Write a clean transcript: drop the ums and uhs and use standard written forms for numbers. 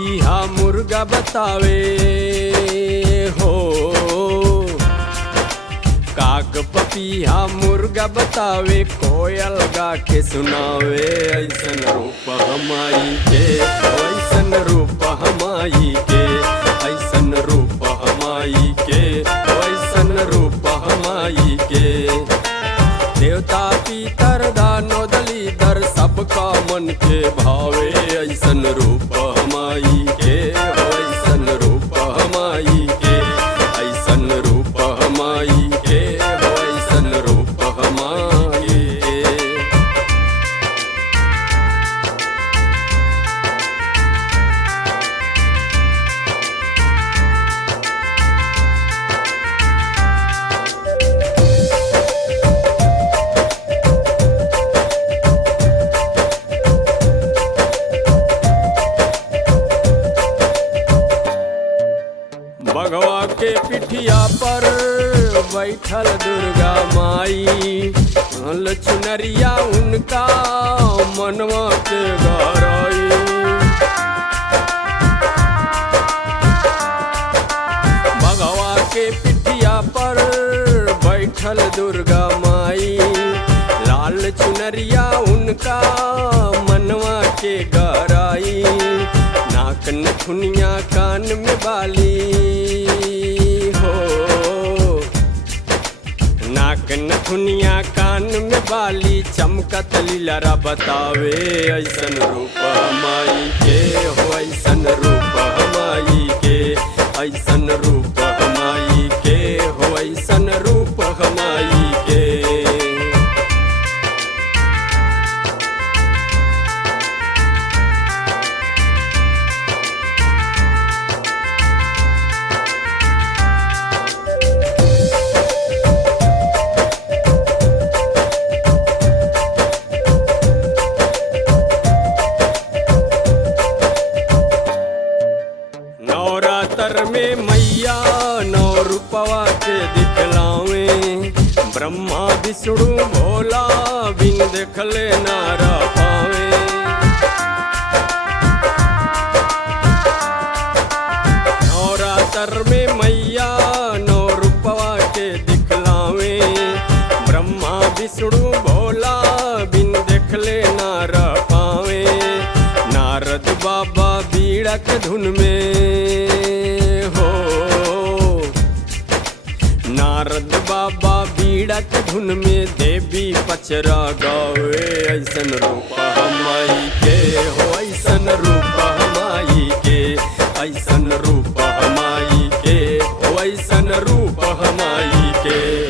पपीहा मुर्गा बतावे हो, काग पपीहा मुर्गा बतावे, कोयल गा के सुनावे। ऐसन रूप हमाई के, ऐसन रूप हमाई के, ऐसन रूप हमाई के, ऐसन रूप हमाई के। देवता पितर दानो दलीदर सबका मन के भावे। ऐसन रूप हमाई के, ऐसन रूप हमाई के, ऐसन रूप हमाई के, ऐसन रूप हमाई के। बघवा के पिठिया पर बैठल दुर्गा माई, चुनरिया उनका मनवा के गहराई। बघवा के पिठिया पर बैठल दुर्गा माई, लाल चुनरिया उनका मनवा के गहराई। नाक नथुनिया कान में बाली हो, नाक नथुनिया कान में बाली, चमकत लीलरा बतावे। ऐसन रूप हमाई के हो, ऐसन रूप हमाई के, ऐसन रूप हमाई के हो, ऐसन रूप हमाई के। नवरात्र में मैया नौ रूपवा के दिखलावे, ब्रह्मा विष्णु भोला बिन देखले ना रह पावे। नवरात्र में मैया नौ रूपवा के दिखलावे, ब्रह्मा विष्णु भोला बिन देखले ना रह पावे। नारद बाबा बीड़ा के धुन में हो, नारद बाबा बीड़ा के धुन में देवी पचरा गावे। ऐसन रूप हमाई के हो, ऐसन रूप हमाई के, ऐसन रूप हमाई के हो, ऐसन रूप हमाई के।